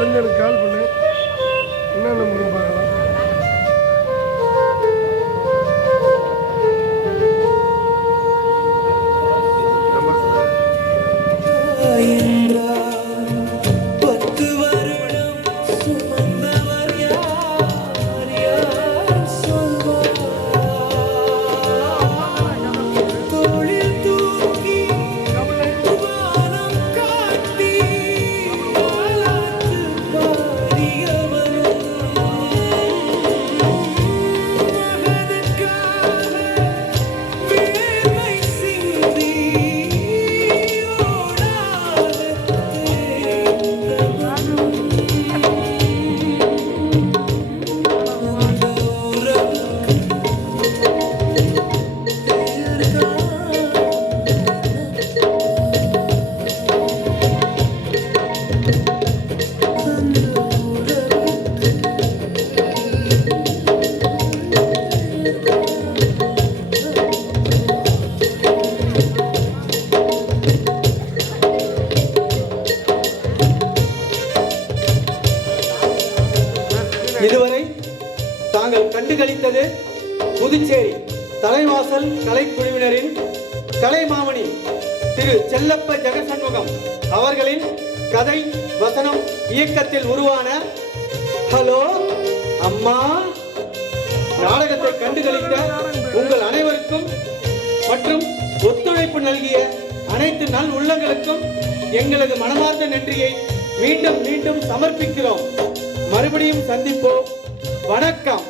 அதுலேருந்து எனக்கு கால் பண்ணு, என்னென்ன முடிவு பார்க்கலாம். இதுவரை தாங்கள் கண்டுகளித்தது புதுச்சேரி தலைவாசல் கலைக்குழுவினரின் கலைமாமணி திரு செல்லப்ப ஜெகசண்முகம் அவர்களின் கதை வசனம் இயக்கத்தில் உருவான ஹலோ அம்மா நாடகத்தை கண்டுகளித்த உங்கள் அனைவருக்கும் மற்றும் ஒத்துழைப்பு நல்கிய அனைத்து நல் உள்ளங்களுக்கும் எங்களது மனமார்ந்த நன்றியை மீண்டும் மீண்டும் சமர்ப்பிக்கிறோம். மறுபடியும் சந்திப்போம். வணக்கம்.